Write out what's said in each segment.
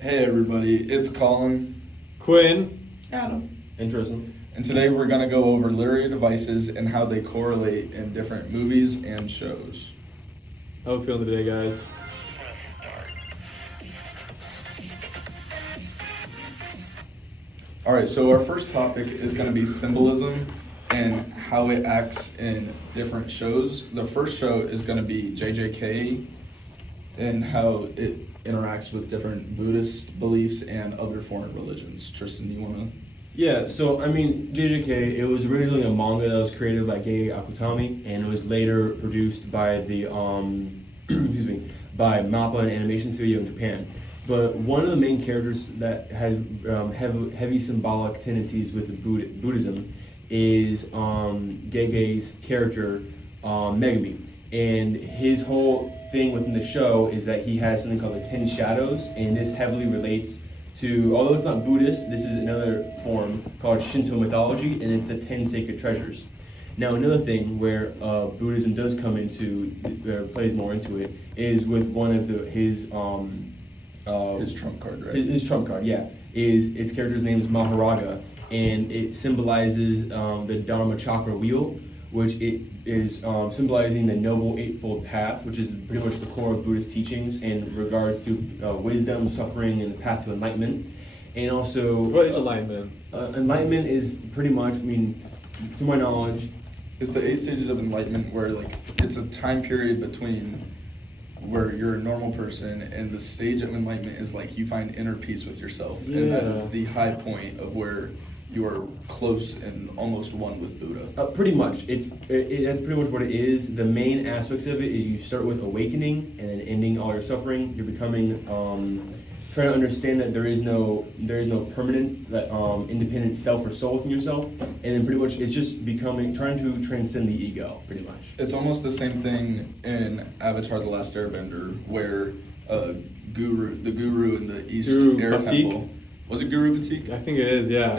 Hey everybody, it's Colin, Quinn, Adam, and Tristen. and today we're going to go over literary devices and how they correlate in different movies and shows. How are we feeling today, guys? Alright, so our first topic is going to be symbolism and how it acts in different shows. The first show is going to be JJK and how it interacts with different Buddhist beliefs and other foreign religions. Tristan, you want to? Yeah, so JJK, it was originally a manga that was created by Gege Akutami, and it was later produced by the by MAPPA, an animation studio in Japan. But one of the main characters that has heavy symbolic tendencies with Buddhism is Gege's character, Megami. And his whole thing within the show is that he has something called the 10 Shadows, and this heavily relates to, although it's not Buddhist, this is another form called Shinto mythology, and it's the 10 sacred treasures. Now, another thing where Buddhism does come into, plays more into it, is with one of his trump card, right? His trump card, yeah. Its character's name is Maharaga, and it symbolizes the Dharma Chakra wheel, which it is symbolizing the Noble Eightfold Path, which is pretty much the core of Buddhist teachings in regards to wisdom, suffering, and the path to enlightenment. And also... What is enlightenment? Enlightenment is pretty much, to my knowledge... It's the 8 stages of enlightenment where, it's a time period between where you're a normal person and the stage of enlightenment is you find inner peace with yourself. Yeah. And that is the high point of where you are close and almost one with Buddha. Pretty much. That's pretty much what it is. The main aspects of it is you start with awakening and then ending all your suffering. You're becoming, trying to understand that there is no permanent, independent self or soul within yourself. And then pretty much it's just trying to transcend the ego, pretty much. It's almost the same thing in Avatar: The Last Airbender, where the guru in the East Air Temple. Was it Guru Batik? I think it is, yeah.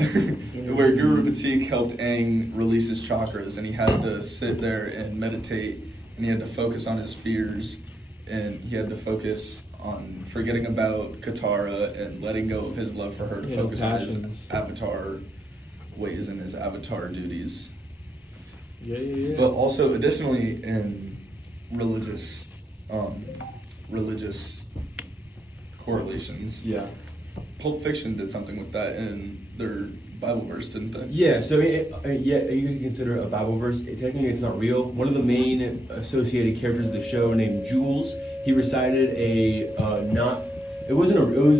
Where Guru Batik helped Aang release his chakras, and he had to sit there and meditate, and he had to focus on his fears, and he had to focus on forgetting about Katara and letting go of his love for her to focus on his avatar ways and his avatar duties. Yeah. But also, additionally, in religious correlations. Yeah. Pulp Fiction did something with that in their Bible verse, didn't they? Yeah, so you can consider a Bible verse. Technically, it's not real. One of the main associated characters of the show, named Jules, he recited it was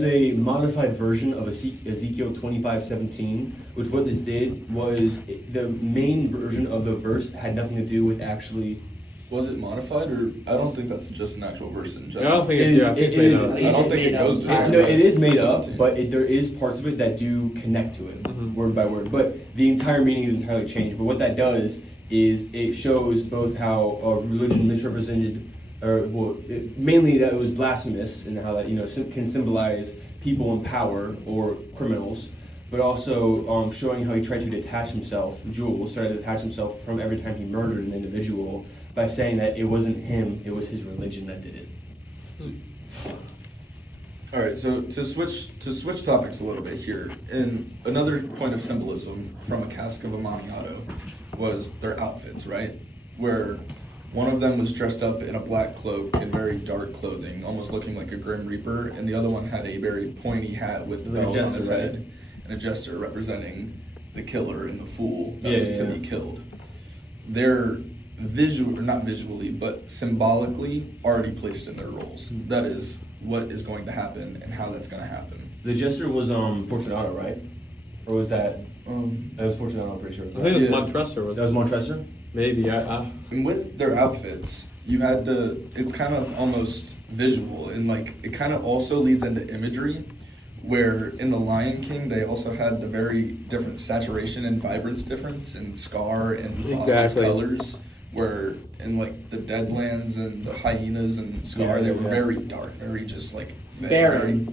a modified version of Ezekiel 25:17, which what this did was the main version of the verse had nothing to do with actually. Was it modified, or I don't think that's just an actual verse in general. I don't think it's made up. I don't think it goes to No, it is made up, but there is parts of it that do connect to it, word by word. But the entire meaning is entirely changed. But what that does is it shows both how religion misrepresented, mainly that it was blasphemous, and how that can symbolize people in power or criminals. But also showing how he tried to detach himself. Jules started to detach himself from every time he murdered an individual, by saying that it wasn't him, it was his religion that did it. All right, so to switch topics a little bit here, and another point of symbolism from a cask of Amontillado was their outfits, right? Where one of them was dressed up in a black cloak and very dark clothing, almost looking like a Grim Reaper, and the other one had a very pointy hat with bells on his head, and a jester representing the killer and the fool that was to be killed. They're not visually, but symbolically already placed in their roles. That is what is going to happen and how that's going to happen. The jester was Fortunato, right? Or was that? That was Fortunato, I'm pretty sure. I think it was Montresor. That was Montresor? Maybe. And with their outfits, you had it's kind of almost visual, and it kind of also leads into imagery, where in The Lion King, they also had the very different saturation and vibrance difference in Scar and Mufasa's colors. Where in the Deadlands and the hyenas and Scar, they were very dark, very just barren,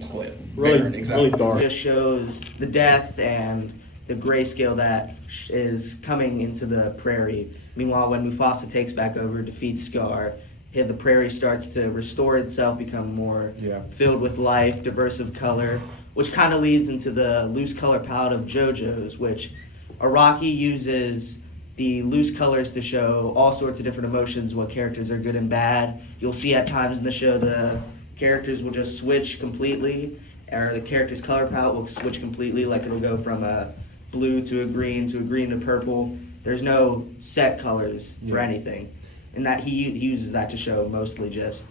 barren, exactly. Really dark. It just shows the death and the grayscale that is coming into the prairie. Meanwhile, when Mufasa takes back over, defeats Scar, the prairie starts to restore itself, become more filled with life, diverse of color, which kind of leads into the loose color palette of JoJo's, which Araki uses the loose colors to show all sorts of different emotions, what characters are good and bad. You'll see at times in the show the characters will just switch completely, or the character's color palette will switch completely, like it'll go from a blue to a green to purple. There's no set colors for anything. And that he uses that to show mostly just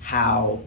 how,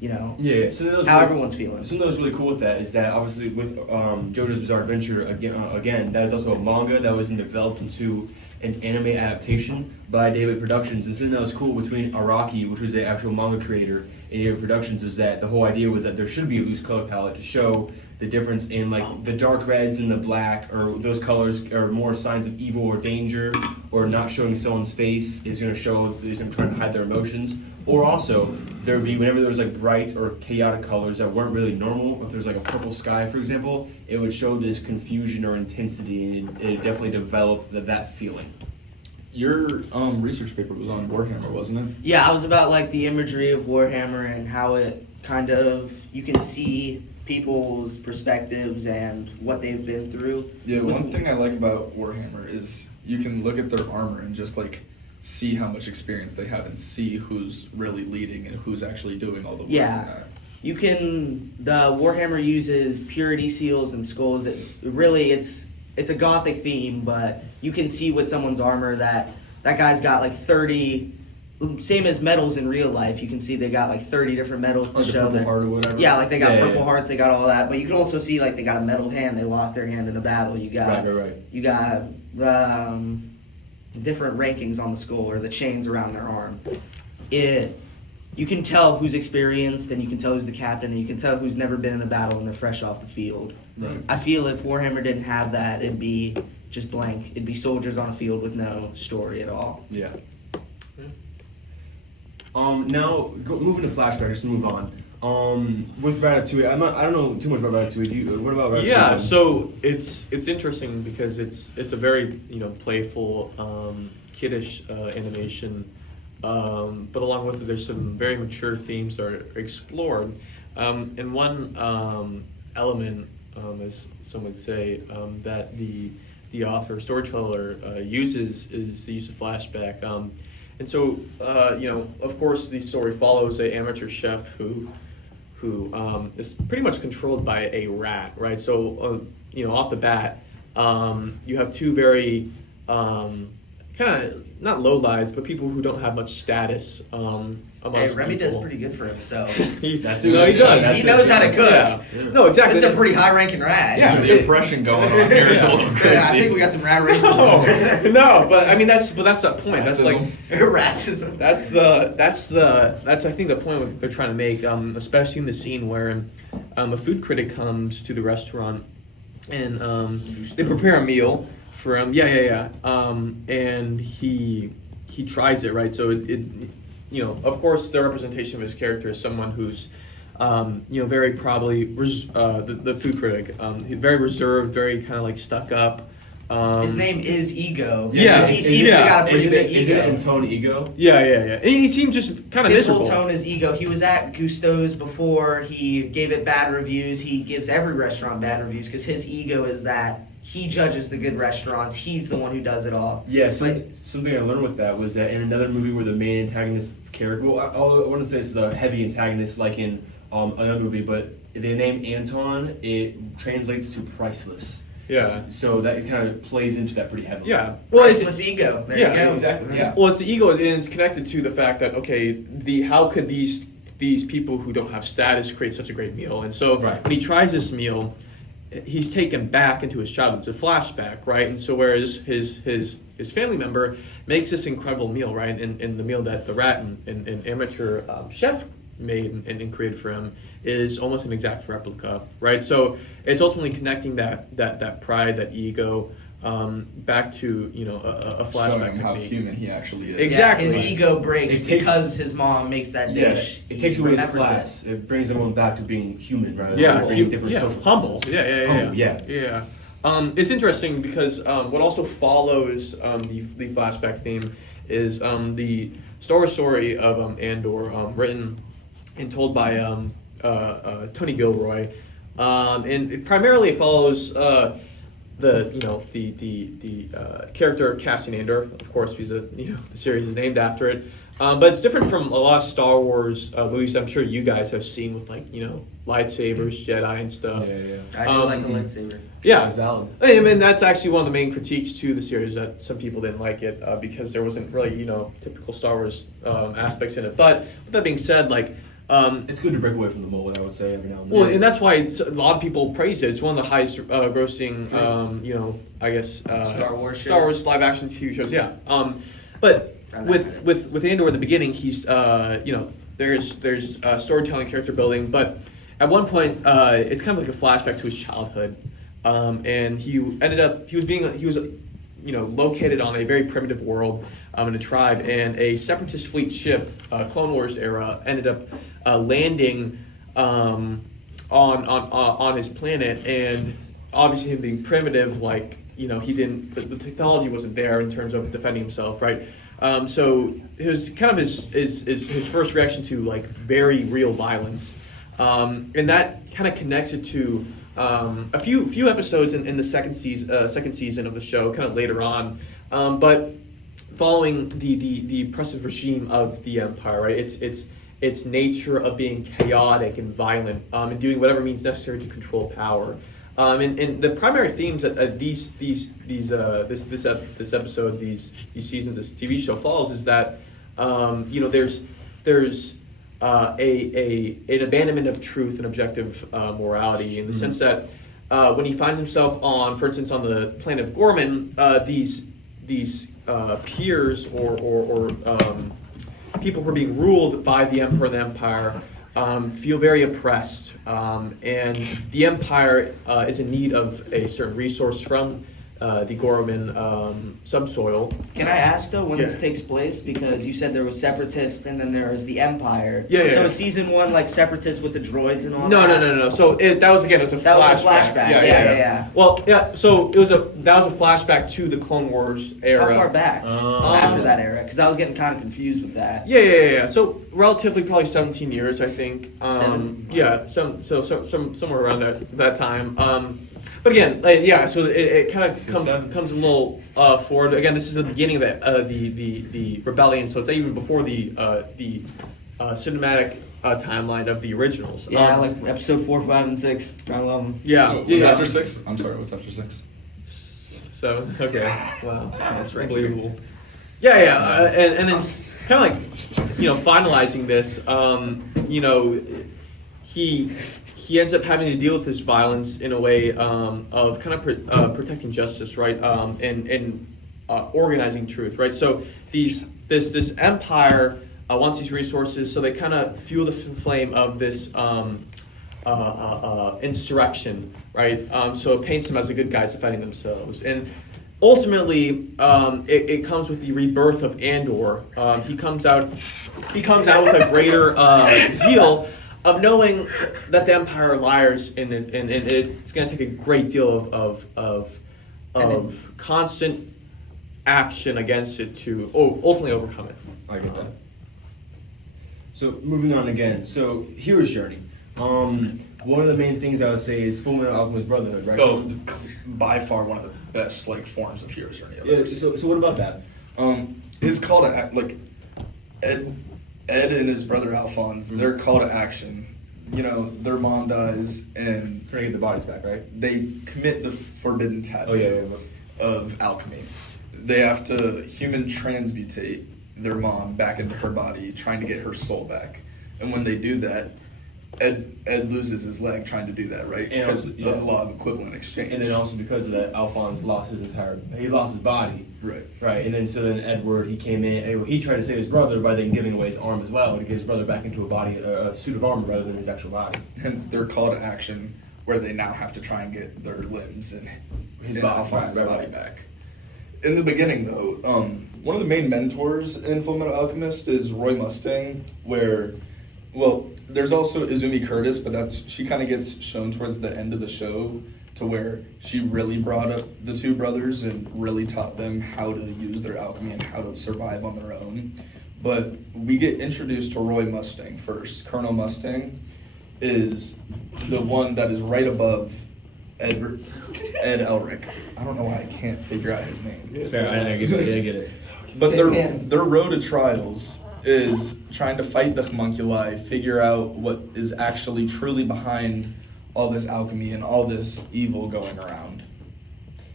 how everyone's feeling. Something that was really cool with that is that obviously with JoJo's Bizarre Adventure, again, that is also a manga that was developed into an anime adaptation by David Productions. And something that was cool between Araki, which was the actual manga creator, and David Productions was that the whole idea was that there should be a loose color palette to show the difference in like the dark reds and the black, or those colors are more signs of evil or danger, or not showing someone's face is going to show is them trying to hide their emotions. Or also there would be whenever there was like bright or chaotic colors that weren't really normal. If there's like a purple sky, for example, it would show this confusion or intensity, and it definitely developed that feeling. Your research paper was on Warhammer, wasn't it? Yeah, it was about like the imagery of Warhammer and how it kind of, you can see people's perspectives and what they've been through. Yeah, one thing I like about Warhammer is you can look at their armor and just like see how much experience they have and see who's really leading and who's actually doing all the work. Yeah. You can, the Warhammer uses purity seals and skulls. It's a gothic theme, but you can see with someone's armor that guy's got like 30, same as medals in real life. You can see they got like 30 different medals to show Purple Heart or whatever. Yeah, like they got purple hearts, they got all that. But you can also see like they got a metal hand, they lost their hand in a battle. You got You got different rankings on the skull or the chains around their arm. You can tell who's experienced, and you can tell who's the captain, and you can tell who's never been in a battle and they're fresh off the field. Right. I feel if Warhammer didn't have that, it'd be just blank. It'd be soldiers on a field with no story at all. Yeah. Now moving to flashback, just to move on. With Ratatouille, I don't know too much about Ratatouille. What about Ratatouille? Yeah, so it's interesting because it's a very playful, kiddish animation, but along with it, there's some very mature themes that are explored. And one element, as some would say, that the author storyteller uses is the use of flashback. And so, of course, the story follows an amateur chef who is pretty much controlled by a rat, right? So, off the bat, you have two very kind of not low lives, but people who don't have much status amongst Remy people. does pretty good for himself. He does. He knows how to cook. Yeah. No, exactly. This is a pretty high-ranking rat. Yeah, the impression going on here is a little crazy. Yeah, I think we got some rat racism. No, but I mean that's that point. That's like racism. That's I think the point they're trying to make, especially in the scene where a food critic comes to the restaurant and they prepare a meal for him. And he tries it, right? So it of course the representation of his character is someone who's very probably the food critic. He's very reserved, very kind of like stuck up. His name is Ego. Yeah. He seems to got a pretty big ego. Is it in tone ego? Yeah. And he seemed just kind of His miserable. whole tone is ego. He was at Gusto's before. He gave it bad reviews. He gives every restaurant bad reviews because his ego is that he judges the good restaurants. He's the one who does it all. Yeah, something I learned with that was that in another movie where the main antagonist's character, I want to say this is a heavy antagonist like in another movie, but the name Anton, it translates to priceless. Yeah. So that kind of plays into that pretty heavily. Yeah. Well, Priceless ego. There you go. Exactly. Yeah. Well, it's the ego, and it's connected to the fact that how could these people who don't have status create such a great meal? And so when he tries this meal, he's taken back into his childhood. It's a flashback, right? And so whereas his family member makes this incredible meal, right? And the meal that the rat and amateur chef made and created for him is almost an exact replica, right? So it's ultimately connecting that pride, that ego, back to a flashback. Showing how technique. human he actually is. Exactly. Yeah, his ego breaks because his mom makes that dish. It takes away his remembers class. It brings everyone back to being human rather Yeah, than being different social humble. classes. Yeah. Yeah. It's interesting because what also follows the flashback theme is Star Wars story of Andor, written and told by Tony Gilroy, and it primarily follows the character Cassian Andor, of course, because the series is named after it. But it's different from a lot of Star Wars movies I'm sure you guys have seen with lightsabers, Jedi, and stuff. Yeah. I do like a lightsaber. Yeah, That's valid. I mean that's actually one of the main critiques to the series, that some people didn't like it because there wasn't really typical Star Wars aspects in it. But with that being said, It's good to break away from the mold, I would say, every now and then. well, and that's why a lot of people praise it. It's one of the highest grossing, Star Wars Star Wars shows. live action TV shows. Yeah. But with Andor in the beginning, he's there's storytelling, character building, but at one point it's kind of like a flashback to his childhood, and he was located on a very primitive world in a tribe, and a separatist fleet ship, Clone Wars era, ended up landing on his planet, and obviously him being primitive, the technology wasn't there in terms of defending himself, right? So it was kind of his first reaction to very real violence, and that kind of connects it to a few episodes in the second season of the show, kind of later on, but following the oppressive regime of the Empire, right? Its nature of being chaotic and violent, and doing whatever means necessary to control power. And the primary themes that this episode, these seasons, this TV show follows is that there's an abandonment of truth and objective morality, in the sense that when he finds himself for instance, on the planet of Gorman, these peers or people who are being ruled by the Emperor and the Empire feel very oppressed, and the Empire is in need of a certain resource from the Gorman subsoil. Can I ask though when Yeah. this takes place? Because you said there was separatists and then there was the Empire. Yeah. So is season 1 separatists with the droids and all No. that? So that was a That was a flashback. Yeah. Well, yeah. So that was a flashback to the Clone Wars era. How far back after that era? Because I was getting kind of confused with that. Yeah. So relatively, probably 17 years, I think. Seven? Yeah, somewhere around that time. But again, so it kind of comes a little forward. Again, this is the beginning of the rebellion, so it's even before the cinematic timeline of the originals. Yeah, like episode 4, 5, and 6. I love them. Yeah. What's after 6? I'm sorry, what's after 6? 7. Okay. Wow. That's right. Unbelievable. Yeah. And then kind of finalizing this, he ends up having to deal with this violence in a way of kind of protecting justice, right? And organizing truth, right? So this empire wants these resources, so they kind of fuel the flame of this insurrection, right? So it paints them as the good guys defending themselves, and ultimately it comes with the rebirth of Andor. He comes out with a greater zeal of knowing that the Empire are liars, and it's going to take a great deal of constant action against it to ultimately overcome it. I get that. So moving on again. So hero's journey. One of the main things I would say is Fullmetal Alchemist Brotherhood, right? Oh, by far one of the best forms of hero's journey I've Yeah. ever seen. So what about that? His call to act, Ed and his brother Alphonse, their call to action. Their mom dies and Trying to get the bodies back, right? they commit the forbidden taboo of alchemy. They have to human transmutate their mom back into her body, trying to get her soul back. And when they do that, Ed loses his leg trying to do that, right? And Because also, of the law of equivalent exchange. And then also because of that, Alphonse lost his body. Right. Right, and then Edward, he came in, and he tried to save his brother by then giving away his arm as well to get his brother back into a suit of armor rather than his actual body. Hence their call to action, where they now have to try and get their limbs and His and body, Alphonse's right. body back. In the beginning, though, One of the main mentors in Fullmetal Alchemist is Roy Mustang, there's also Izumi Curtis, but she kind of gets shown towards the end of the show, to where she really brought up the two brothers and really taught them how to use their alchemy and how to survive on their own. but we get introduced to Roy Mustang first. Colonel Mustang is the one that is right above Ed Elric. I don't know why I can't figure out his name. Fair, I get it. But Same their road to trials is trying to fight the homunculi, figure out what is actually truly behind all this alchemy and all this evil going around.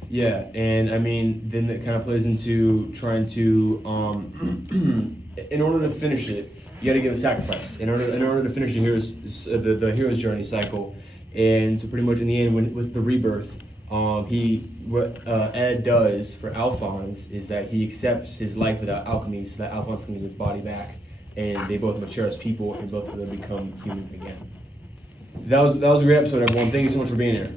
Yeah, and I mean, then that kind of plays into trying to, in order to finish it, you got to give a sacrifice. In order to finish the hero's journey cycle, and so pretty much in the end, with the rebirth, what Ed does for Alphonse is that he accepts his life without alchemy, so that Alphonse can get his body back, and they both mature as people, and both of them become human again. That was a great episode, everyone. Thank you so much for being here.